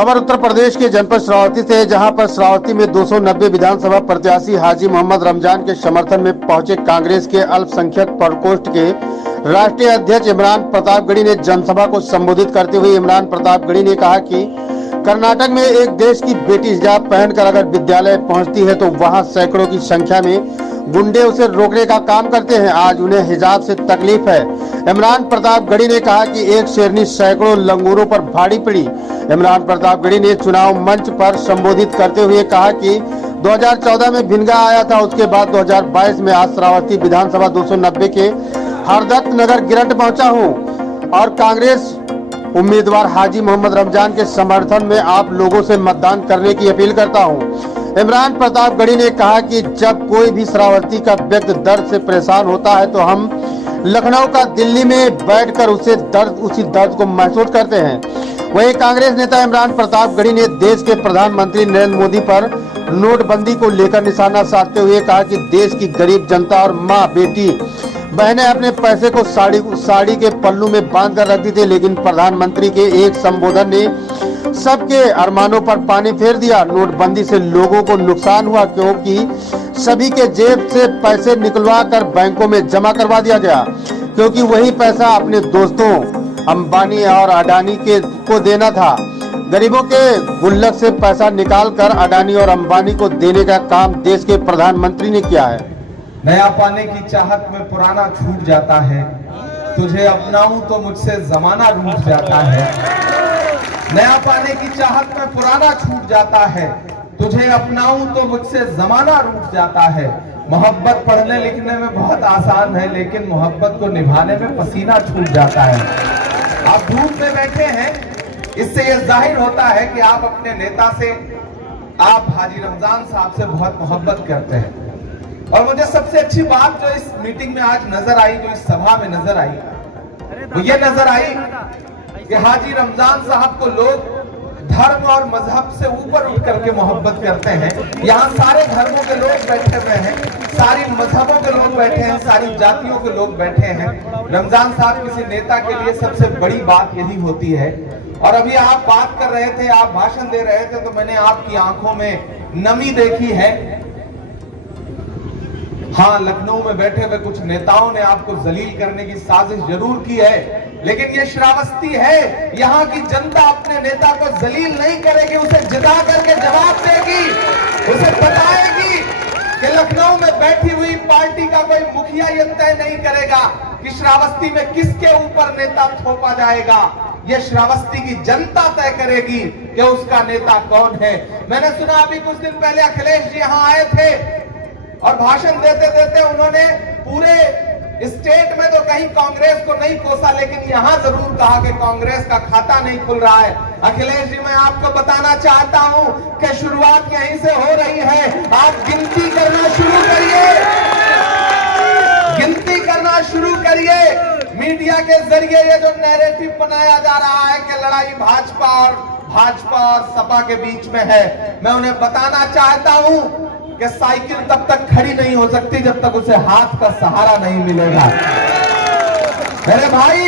खबर उत्तर प्रदेश के जनपद श्रावस्ती से है, जहां पर श्रावस्ती में 290 विधानसभा प्रत्याशी हाजी मोहम्मद रमजान के समर्थन में पहुंचे कांग्रेस के अल्पसंख्यक प्रकोष्ठ के राष्ट्रीय अध्यक्ष इमरान प्रतापगढ़ी ने जनसभा को संबोधित करते हुए इमरान प्रतापगढ़ी ने कहा कि कर्नाटक में एक देश की बेटी हिजाब पहनकर अगर विद्यालय पहुंचती है तो वहां सैकड़ों की संख्या में गुंडे उसे रोकने का काम करते हैं। आज उन्हें हिजाब से तकलीफ है। इमरान प्रतापगढ़ी ने कहा कि एक शेरनी सैकड़ों लंगूरों पर भारी पड़ी। इमरान प्रतापगढ़ी ने चुनाव मंच पर संबोधित करते हुए कहा कि 2014 में भिनगा आया था, उसके बाद 2022 में आज श्रावस्ती विधानसभा 290 के हरदत्त नगर गिरट पहुंचा हूं और कांग्रेस उम्मीदवार हाजी मोहम्मद रमजान के समर्थन में आप लोगों से मतदान करने की अपील करता हूं। इमरान प्रतापगढ़ी ने कहा कि जब कोई भी श्रावस्ती का व्यक्ति दर्द से परेशान होता है तो हम लखनऊ का दिल्ली में बैठकर उसी दर्द को महसूस करते हैं। वहीं कांग्रेस नेता इमरान प्रतापगढ़ी ने देश के प्रधानमंत्री नरेंद्र मोदी पर नोटबंदी को लेकर निशाना साधते हुए कहा कि देश की गरीब जनता और माँ बेटी बहनें अपने पैसे को साड़ी के पल्लू में बांध कर रखती थी, लेकिन प्रधानमंत्री के एक संबोधन ने सबके अरमानों पर पानी फेर दिया। नोटबंदी से लोगों को नुकसान हुआ क्योंकि सभी के जेब से पैसे निकलवा कर बैंकों में जमा करवा दिया गया, क्योंकि वही पैसा अपने दोस्तों अंबानी और अडानी को देना था। गरीबों के गुल्लक से पैसा निकालकर अडानी और अंबानी को देने का काम देश के प्रधानमंत्री ने किया है। नया पाने की चाहत में पुराना छूट जाता है, तुझे अपनाऊं तो मुझसे जमाना रूठ जाता है। नया पाने की चाहत में पुराना छूट जाता है, तुझे अपनाऊं तो मुझसे जमाना रूठ जाता है। मोहब्बत पढ़ने लिखने में बहुत आसान है, लेकिन मोहब्बत को निभाने में पसीना छूट जाता है। आप धूप में बैठे हैं, इससे यह जाहिर होता है कि आप अपने नेता से, आप हाजी रमजान साहब से बहुत मोहब्बत करते हैं। और मुझे सबसे अच्छी बात जो इस मीटिंग में आज नजर आई, जो इस सभा में नजर आई, वो ये नजर आई कि हाजी रमजान साहब को लोग धर्म और मजहब से ऊपर उठ करके मोहब्बत करते हैं। यहाँ सारे धर्मों के लोग बैठे हुए हैं, सारी मजहबों के लोग बैठे हैं, सारी जातियों के लोग बैठे हैं। रमजान साहब किसी नेता के लिए सबसे बड़ी बात यही होती है। और अभी आप बात कर रहे थे, आप भाषण दे रहे थे, तो मैंने आपकी आंखों में नमी देखी है। हाँ, लखनऊ में बैठे हुए कुछ नेताओं ने आपको जलील करने की साजिश जरूर की है, लेकिन ये श्रावस्ती है, यहाँ की जनता अपने नेता को जलील नहीं करेगी, उसे जिता करके जवाब देगी, उसे बताएगी कि लखनऊ में बैठी हुई पार्टी का कोई मुखिया ये तय नहीं करेगा कि श्रावस्ती में किसके ऊपर नेता थोपा जाएगा। ये श्रावस्ती की जनता तय करेगी कि उसका नेता कौन है। मैंने सुना अभी कुछ दिन पहले अखिलेश जी यहाँ आए थे और भाषण देते देते उन्होंने पूरे स्टेट में तो कहीं कांग्रेस को नहीं कोसा, लेकिन यहां जरूर कहा कि कांग्रेस का खाता नहीं खुल रहा है। अखिलेश जी, मैं आपको बताना चाहता हूं कि शुरुआत यहीं से हो रही है। आप गिनती करना शुरू करिए, गिनती करना शुरू करिए। मीडिया के जरिए ये जो नैरेटिव बनाया जा रहा है कि लड़ाई भाजपा और सपा के बीच में है, मैं उन्हें बताना चाहता हूं कि साइकिल तब तक खड़ी नहीं हो सकती जब तक उसे हाथ का सहारा नहीं मिलेगा। मेरे भाई,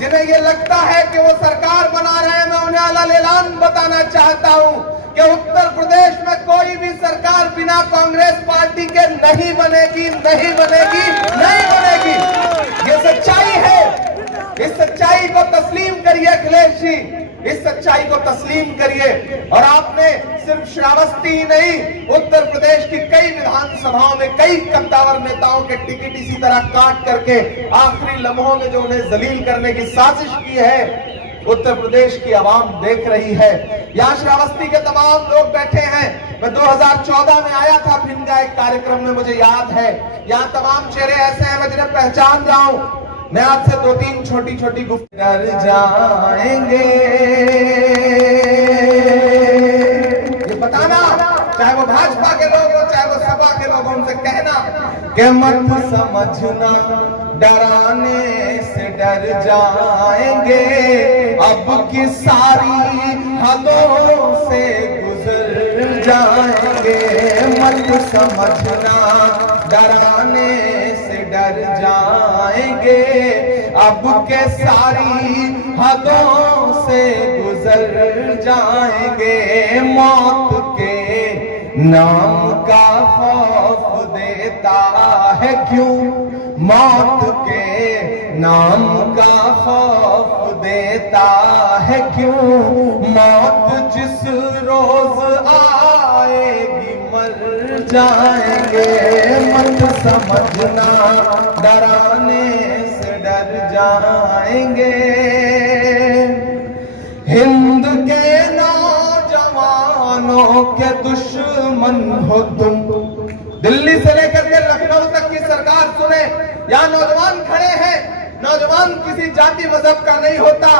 जिन्हें ये लगता है कि वो सरकार बना रहे हैं, मैं उन्हें अलग ऐलान बताना चाहता हूं कि उत्तर प्रदेश में कोई भी सरकार बिना कांग्रेस पार्टी के नहीं बनेगी, नहीं बनेगी, नहीं बनेगी। ये सच्चाई है। इस सच्चाई को तस्लीम करिए अखिलेश जी, इस सच्चाई को तस्लीम करिए। और आपने सिर्फ श्रावस्ती ही नहीं, उत्तर प्रदेश की कई विधानसभाओं में कई कद्दावर नेताओं के टिकट इसी तरह काट करके आखिरी लम्हों में जो उन्हें जलील करने की साजिश की है, उत्तर प्रदेश की आवाम देख रही है। यहाँ श्रावस्ती के तमाम लोग बैठे हैं। मैं 2014 में आया था भिनगा एक कार्यक्रम में, मुझे याद है। यहाँ तमाम चेहरे ऐसे हैं मैं जिन्हें पहचान रहा हूं। मैं आपसे 2-3 छोटी गुफ्त कर जाएंगे, ये बताना, चाहे वो भाजपा के लोग हो, चाहे वो सपा के लोग हो, उनसे कहना कि मत समझना डराने से डर जाएंगे, अब की सारी हदों से गुजर जाएंगे। मत समझना डराने से डर जाएंगे, अब के सारी हदों से गुजर जाएंगे। मौत के नाम का खौफ देता है क्यों, मौत के नाम का खौफ देता है क्यों। मौत जिस रोज आएगी मर जाएंगे, मत समझना डराने से डर जाएंगे। हिंद के नौजवानों के दुश्मन हो तुम। दिल्ली से लेकर के लखनऊ तक की सरकार सुने, यहाँ नौजवान खड़े हैं। नौजवान किसी जाति मजहब का नहीं होता,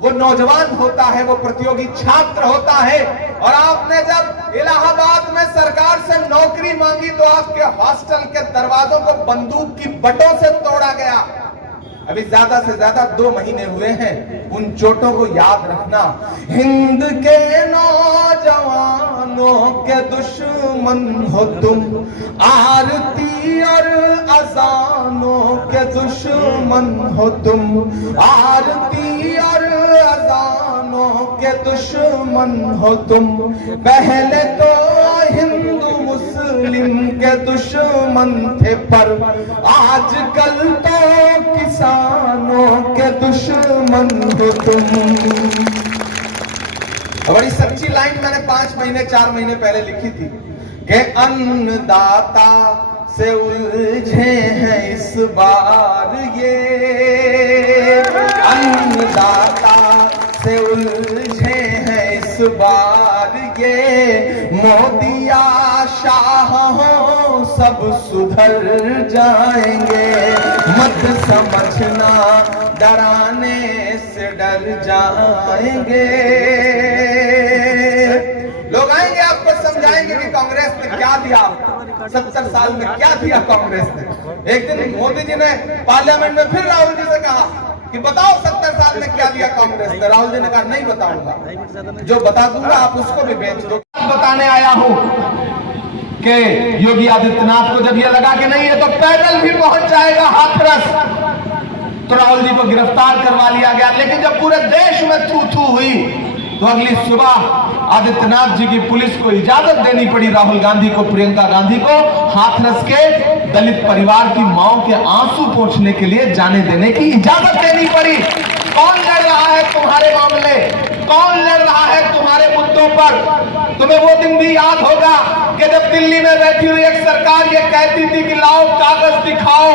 वो नौजवान होता है, वो प्रतियोगी छात्र होता है। और आपने जब इलाहाबाद में सरकार से नौकरी मांगी तो आपके हॉस्टल के दरवाजों को बंदूक की बटों से तोड़ा गया। अभी ज्यादा से ज्यादा 2 महीने हुए हैं, उन चोटों को याद रखना। हिंद के नौजवानों के दुश्मन हो तुम, आरती और अजानों के दुश्मन हो तुम, आरती और अजानों के दुश्मन हो तुम। पहले तो हिंदू मुस्लिम के दुश्मन थे, पर आजकल तो किसानों के दुश्मन हो तुम। बड़ी सच्ची लाइन मैंने 5 महीने 4 महीने पहले लिखी थी कि अन्नदाता से उलझे हैं इस बार ये, अन्नदाता से उलझे हैं इस बार ये। मोदिया शाह हो सब सुधर जाएंगे, मत समझना डराने से डर जाएंगे। लोग आएंगे आपको समझाएंगे कि कांग्रेस ने क्या दिया, 70 साल में क्या दिया कांग्रेस ने। एक दिन मोदी जी ने पार्लियामेंट में फिर राहुल जी से कहा कि बताओ 70 साल में क्या दिया कांग्रेस ने। राहुल जी ने कहा नहीं बताऊंगा, जो बता दूंगा आप उसको भी बेच दो। बताने आया हूं कि योगी आदित्यनाथ को जब ये लगा कि नहीं ये तो पैदल भी पहुंच जाएगा हाथरस, तो राहुल जी को गिरफ्तार करवा लिया गया। लेकिन जब पूरे देश में थू थू हुई तो अगली सुबह आदित्यनाथ जी की पुलिस को इजाजत देनी पड़ी राहुल गांधी को, प्रियंका गांधी को हाथरस के दलित परिवार की मांओं के आंसू पोंछने के लिए जाने देने की इजाजत देनी पड़ी। कौन लड़ रहा है तुम्हारे मामले, कौन लड़ रहा है तुम्हारे मुद्दों पर। तुम्हें वो दिन भी याद होगा कि जब दिल्ली में बैठी हुई एक सरकार ये कहती थी कि लाओ कागज दिखाओ,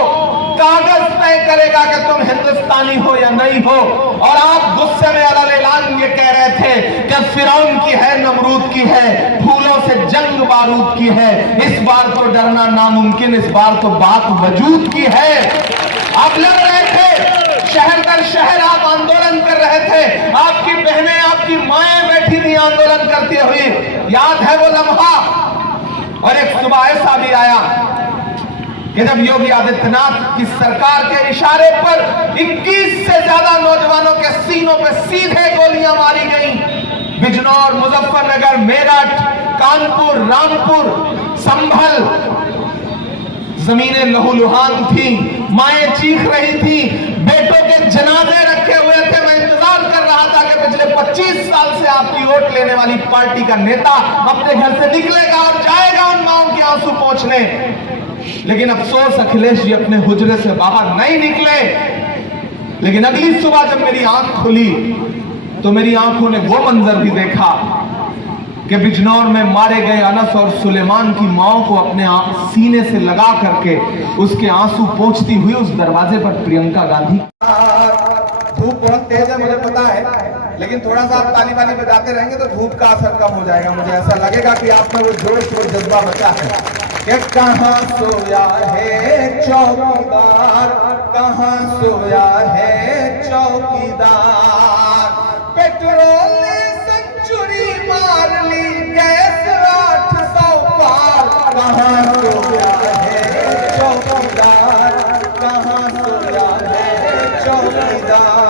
कागज तय करेगा कि तुम हिंदुस्तानी हो या नहीं हो। और आप गुस्से में अलग-अलग ये कह रहे थे कि फिरौन की है, नमरूद की है, फूलों से जंग बारूद की है। इस बार तो डरना नामुमकिन, इस बार तो बात वजूद की है। आप लड़ रहे थे, शहर दर शहर आप आंदोलन कर रहे थे, आपकी बहनें आपकी माएं बैठी थी आंदोलन करती हुई। याद है वो लम्हा। और एक सुबह ऐसा भी आया कि जब योगी आदित्यनाथ की सरकार के इशारे पर 21 से ज्यादा नौजवानों के सीनों पे सीधे गोलियां मारी गईं। बिजनौर, मुजफ्फरनगर, मेरठ, कानपुर, रामपुर, संभल, जमीनें लहूलुहान थी, माएं चीख रही थी, बेटों के जनाजे रखे हुए थे। मैं इंतजार कर रहा था कि पिछले 25 साल से आपकी वोट लेने वाली पार्टी का नेता अपने घर से निकलेगा और जाएगा उन माओं के आंसू पोंछने। लेकिन अफसोस अखिलेश जी अपने हुजरे से बाहर नहीं निकले। लेकिन अगली सुबह जब मेरी आंख खुली तो मेरी आंखों ने वो मंजर भी देखा कि बिजनौर में मारे गए अनस और सुलेमान की माओं को अपने सीने से लगा करके उसके आंसू पोंछती हुई उस दरवाजे पर प्रियंका गांधी। धूप बहुत तेज है मुझे पता है, लेकिन थोड़ा सा आप ताली वाली बजाते रहेंगे तो धूप का असर कम हो जाएगा। मुझे ऐसा लगेगा कि आप में वो जोश वो जज्बा बचा है कि कहाँ सोया है चौकीदार, कहाँ सोया है चौकीदार। पेट्रोल ने सेंचुरी मार ली, गैस 800 पार, कहाँ सोया है चौकीदार, कहाँ सोया है चौकीदार।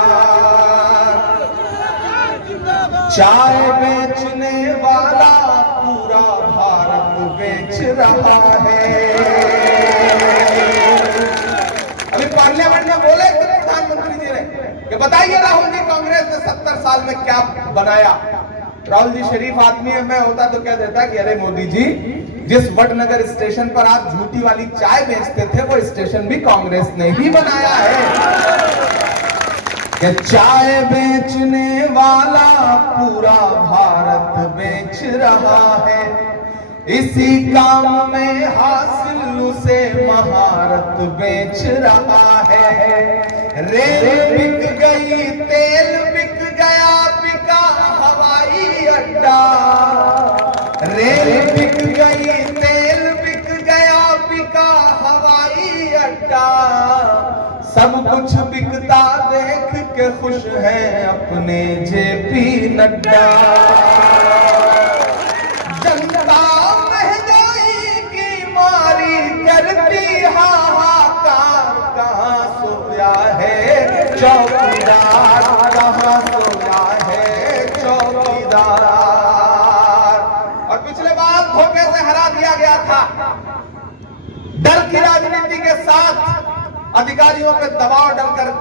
चाय बेचने वाला पूरा भारत बेच रहा है, पार्लियामेंट में बोले थे प्रधानमंत्री जी ने कि बताइए राहुल जी कांग्रेस ने 70 साल में क्या बनाया। राहुल जी शरीफ आदमी है, मैं होता तो क्या देता कि अरे मोदी जी, जिस वडनगर स्टेशन पर आप झूठी वाली चाय बेचते थे वो स्टेशन भी कांग्रेस ने ही बनाया है। कि चाय बेचने वाला पूरा भारत बेच रहा है, इसी काम में हासिल उसे महारत बेच रहा है। रेल बिक गई, तेल बिक गया, बिका हवाई अड्डा। रेल बिक गई, तेल बिक गया, बिका हवाई अड्डा। सब कुछ बिकता देख के खुश हैं अपने जेपी नड्डा। जनता महंगाई की मारी करती हाहाकार, कहाँ सोया है चौकीदार, कहाँ सोया है चौकीदार। और पिछले बार धोखे से हरा दिया गया था, डर की राजनीति के साथ अधिकारियों पे दबाव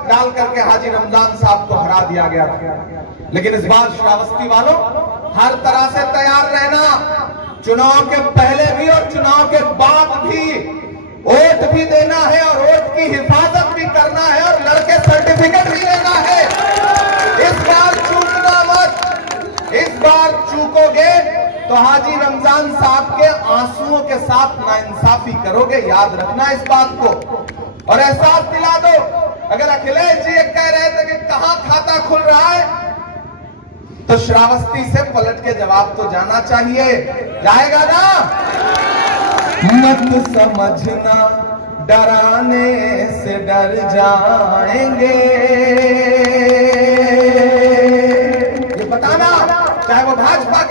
डाल करके हाजी रमजान साहब को हरा दिया गया था। लेकिन इस बार श्रावस्ती वालों हर तरह से तैयार रहना, चुनाव के पहले भी और चुनाव के बाद भी वोट भी देना है और वोट की हिफाजत भी करना है और लड़के सर्टिफिकेट भी लेना है। इस बार चूकना मत। इस बार चूकोगे तो हाजी रमजान साहब के आंसुओं के साथ नाइंसाफी करोगे, याद रखना इस बात को। और एहसास दिला दो, अगर अखिलेश जी कह रहे थे कि कहां खाता खुल रहा है, तो श्रावस्ती से पलट के जवाब तो जाना चाहिए। जाएगा ना? मत समझना डराने से डर जाएंगे, ये बताना, चाहे वो भाजपा